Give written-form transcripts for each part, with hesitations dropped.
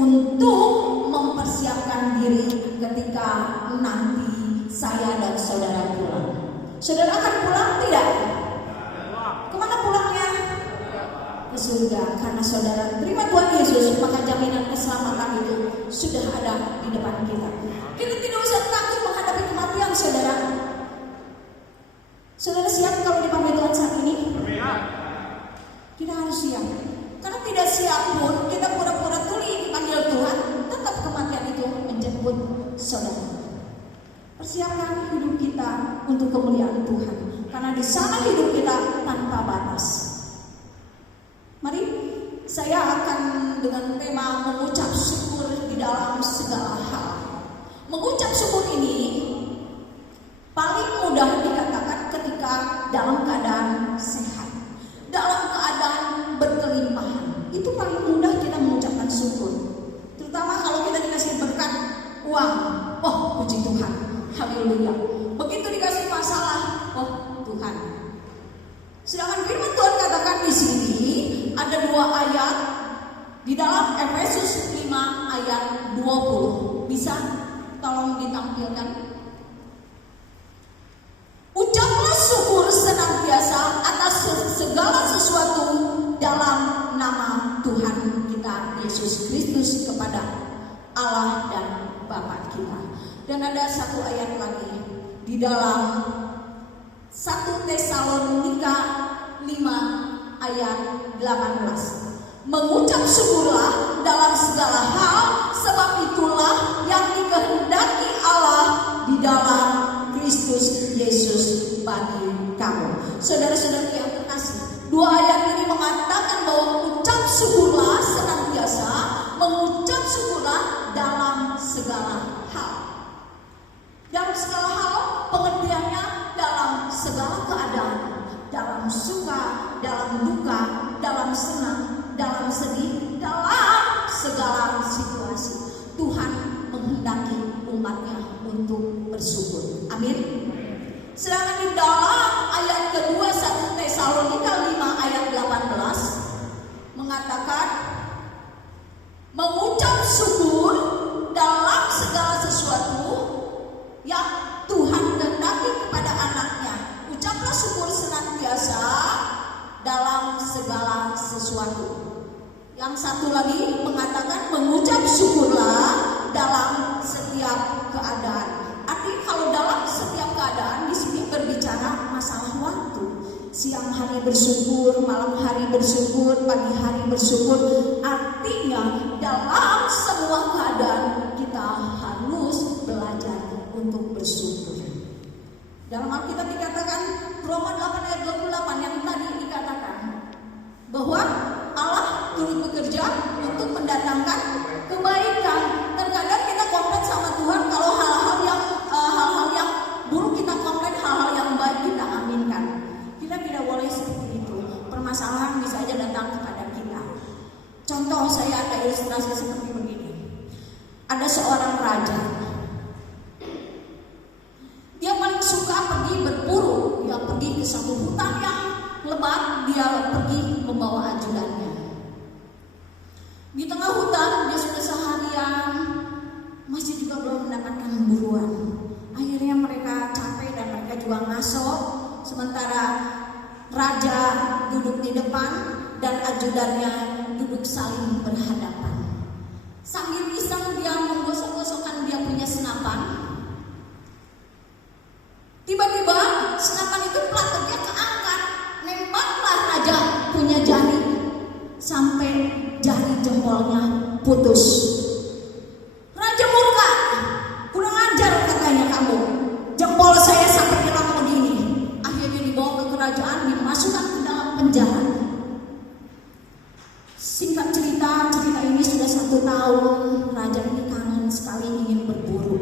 untuk mempersiapkan diri ketika nanti saya dan saudara pulang. Saudara akan pulang tidak? Kemana pulangnya? Ke surga. Karena saudara terima Tuhan Yesus, maka jaminan keselamatan itu sudah ada di depan kita. Kita tidak usah takut menghadapi kematian, saudara. Saudara siap kalau dipanggil Tuhan saat ini? Kita harus siap. Karena tidak siap pun kita pura-pura tuli dipanggil Tuhan, tetap kematian itu menjemput saudara. Persiapkan hidup kita untuk kemuliaan Tuhan, karena di sana hidup kita tanpa batas. Mari saya akan dengan tema mengucap syukur di dalam segala hal. Mengucap syukur ini paling mudah dikatakan ketika dalam keadaan sehat, dalam keadaan berkelimpahan. Itu paling mudah kita mengucapkan syukur. Terutama kalau kita dikasih berkat uang, oh puji Tuhan, haleluya. Begitu dikasih masalah, oh Tuhan. Sedangkan firman Tuhan katakan di sini ada 2 ayat di dalam Efesus 5 ayat 20. Bisa tolong ditampilkan? Ucaplah syukur senantiasa atas segala sesuatu dalam nama Tuhan kita Yesus Kristus kepada Allah dan Bapa kita. Dan ada satu ayat lagi di dalam 1 Tesalonika 5 ayat 18. Mengucap syukurlah dalam segala hal, sebab itulah yang dikehendaki Allah di dalam Kristus Yesus bagi kamu. Saudara-saudara yang terkasih, 2 ayat ini mengatakan bahwa ucap syukurlah senantiasa, mengucap syukurlah dalam segala hal. Dalam segala hal pengertiannya dalam segala keadaan, dalam suka, dalam duka, dalam senang, dalam sedih, dalam segala situasi. Tuhan menghendaki umatnya untuk bersyukur. Amin. Sedangkan di dalam ayat kedua 1 Tesalonika 5 ayat 18 mengatakan mengucap syukur dalam segala sesuatu yang Tuhan kehendaki kepada anaknya. Ucaplah syukur senantiasa dalam segala sesuatu. Yang satu lagi mengatakan mengucap syukurlah dalam setiap keadaan. Artinya kalau dalam setiap keadaan di sini berbicara masalah waktu. Siang hari bersyukur, malam hari bersyukur, pagi hari bersyukur. Artinya dalam semua keadaan kita harus belajar untuk bersyukur. Dalam Alkitab dikatakan Roma 8 ayat 28 yang tadi dikatakan bahwa Allah turut bekerja untuk mendatangkan kebaikan. Terkadang kita komplain sama Tuhan kalau hal-hal yang buruk kita komplain, hal-hal yang baik kita aminkan. Kita tidak boleh seperti itu. Permasalahan bisa aja datang kepada kita. Contoh, saya ada ilustrasi seperti begini. Ada seorang raja. Dia paling suka pergi berburu. Dia pergi ke satu hutan yang lebat, dia pergi membawa ajudannya. Di tengah hutan dia sudah seharian, masih juga belum mendapatkan buruan. Akhirnya mereka capek dan mereka juga ngaso. Sementara raja duduk di depan dan ajudannya duduk saling berhadapan. Sambil iseng dia menggosok-gosokkan dia punya senapan. Tiba-tiba senapan itu pelatuknya keangkat, nembaklah raja punya jari sampai jari jempolnya putus. Raja murka, kurang ajar katanya kamu, jempol saya sampai hilang begini. Akhirnya dibawa ke kerajaan, dimasukkan ke dalam penjara. Singkat cerita ini sudah 1 tahun. Raja ini kangen sekali ingin berburu.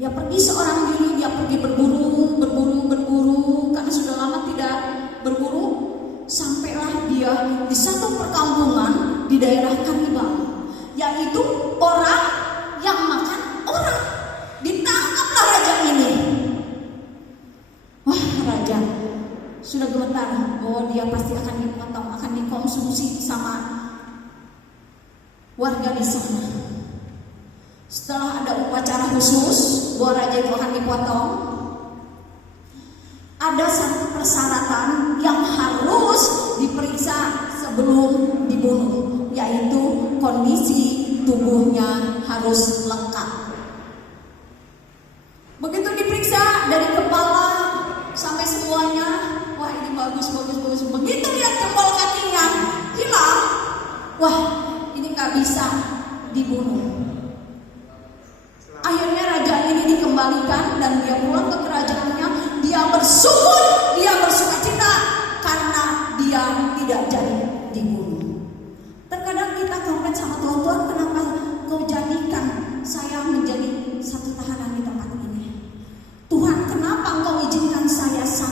Dia pergi seorang diri, dia pergi berburu karena sudah lama tidak berburu. Sampailah dia di satu perkampungan di daerah Kanibal, yaitu orang yang makan orang. Ditangkaplah raja ini. Wah, raja sudah gemetar bahwa dia pasti akan dipotong, akan dikonsumsi sama warga di sana. Setelah ada upacara khusus, buah raja itu akan dipotong. Ada satu persyaratan yang harus diperiksa sebelum dibunuh, yaitu kondisi tubuhnya harus lengkap. Begitu diperiksa dari kepala sampai semuanya, wah ini bagus. Begitu lihat jempol kakinya hilang, wah